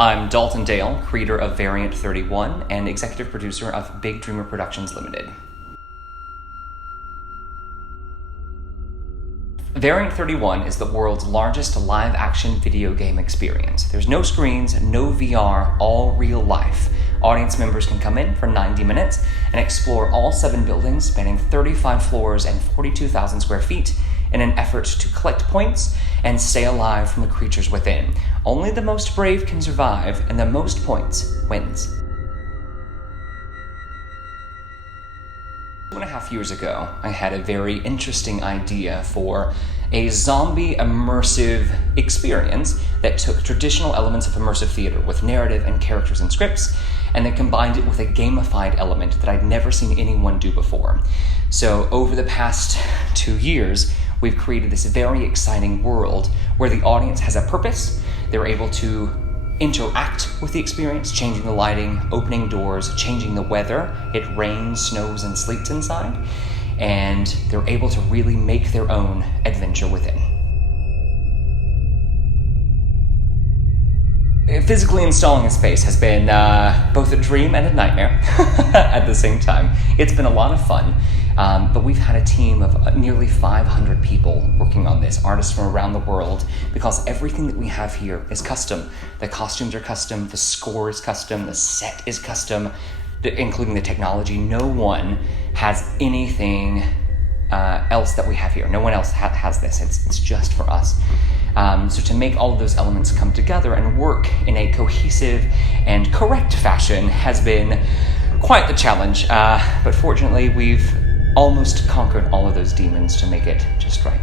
I'm Dalton M, creator of Variant 31 and executive producer of Big Dreamer Productions Limited. Variant 31 is the world's largest live-action video game experience. There's no screens, no VR, all real life. Audience members can come in for 90 minutes and explore all 7 buildings spanning 35 floors and 42,000 square feet in an effort to collect points and stay alive from the creatures within. Only the most brave can survive, and the most points wins. 2.5 years ago, I had a very interesting idea for a zombie immersive experience that took traditional elements of immersive theater with narrative and characters and scripts, and then combined it with a gamified element that I'd never seen anyone do before. So over the past 2 years, we've created this very exciting world where the audience has a purpose. They're able to interact with the experience, changing the lighting, opening doors, changing the weather. It rains, snows, and sleets inside, and they're able to really make their own adventure within. Physically installing a space has been both a dream and a nightmare at the same time. It's been a lot of fun, but we've had a team of nearly 500 people working on this, artists from around the world, because everything that we have here is custom. The costumes are custom, the score is custom, the set is custom, including the technology. No one has anything else that we have here. No one else has this. It's just for us. So to make all of those elements come together and work in a cohesive and correct fashion has been quite the challenge. But fortunately, we've almost conquered all of those demons to make it just right.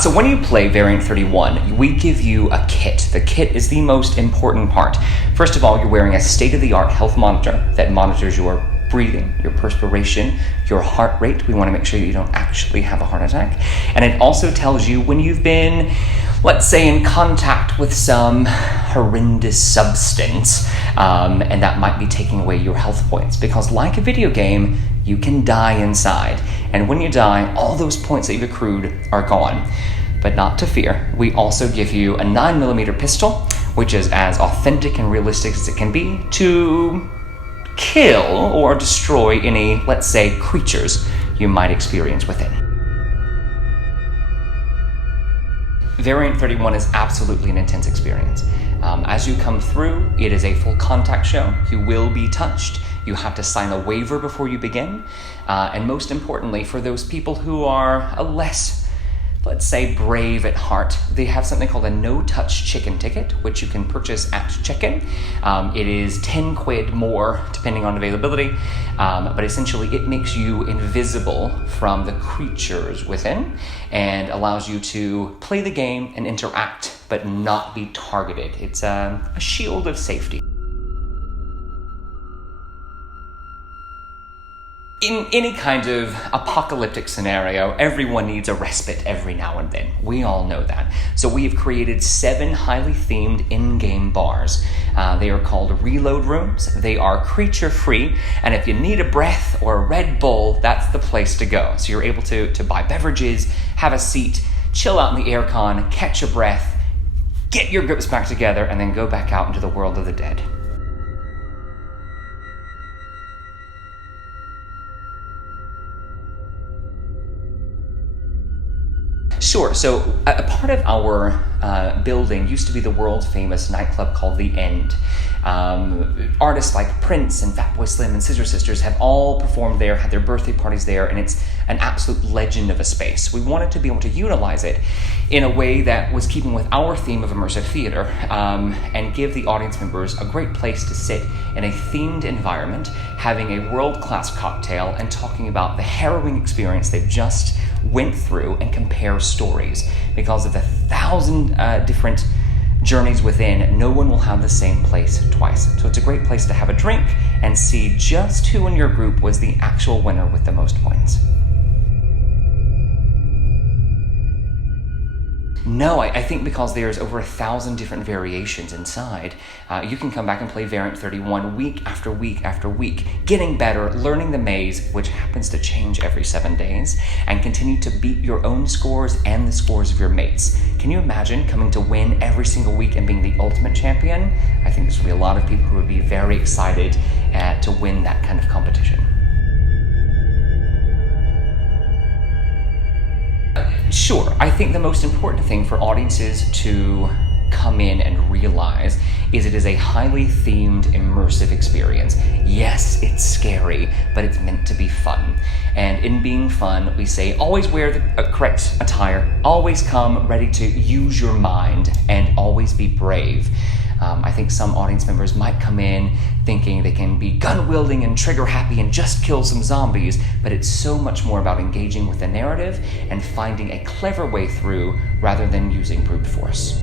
So when you play Variant 31, we give you a kit. The kit is the most important part. First of all, you're wearing a state-of-the-art health monitor that monitors your breathing, your perspiration, your heart rate. We want to make sure you don't actually have a heart attack. And it also tells you when you've been, let's say, in contact with some horrendous substance, and that might be taking away your health points. Because like a video game, you can die inside. And when you die, all those points that you've accrued are gone. But not to fear. We also give you a 9mm pistol, which is as authentic and realistic as it can be, to kill or destroy any, let's say, creatures you might experience within. Variant 31 is absolutely an intense experience. As you come through, it is a full contact show. You will be touched. You have to sign a waiver before you begin. And most importantly, for those people who are a less, let's say, brave at heart, they have something called a no-touch chicken ticket, which you can purchase at check-in. It is 10 quid more, depending on availability, but essentially it makes you invisible from the creatures within and allows you to play the game and interact, but not be targeted. It's a shield of safety. In any kind of apocalyptic scenario, everyone needs a respite every now and then. We all know that. So we have created 7 highly themed in-game bars. They are called reload rooms. They are creature-free, and if you need a breath or a Red Bull, that's the place to go. So you're able to buy beverages, have a seat, chill out in the aircon, catch a breath, get your grips back together, and then go back out into the world of the dead. Sure, so a part of our building used to be the world famous nightclub called The End. Artists like Prince and Fatboy Slim and Scissor Sisters have all performed there, had their birthday parties there, and it's an absolute legend of a space. We wanted to be able to utilize it in a way that was keeping with our theme of immersive theater, and give the audience members a great place to sit in a themed environment, having a world-class cocktail and talking about the harrowing experience they've just went through and compare stories. Because of the 1,000 different journeys within, no one will have the same place twice. So it's a great place to have a drink and see just who in your group was the actual winner with the most points. No, I think because there's over 1,000 different variations inside, you can come back and play Variant 31 week after week after week, getting better, learning the maze, which happens to change every 7 days, and continue to beat your own scores and the scores of your mates. Can you imagine coming to win every single week and being the ultimate champion? I think there's going to be a lot of people who would be very excited to win that kind of competition. Sure, I think the most important thing for audiences to come in and realize is it is a highly themed, immersive experience. Yes, it's scary, but it's meant to be fun. And in being fun, we say always wear the correct attire, always come ready to use your mind, and always be brave. I think some audience members might come in thinking they can be gun-wielding and trigger-happy and just kill some zombies, but it's so much more about engaging with the narrative and finding a clever way through rather than using brute force.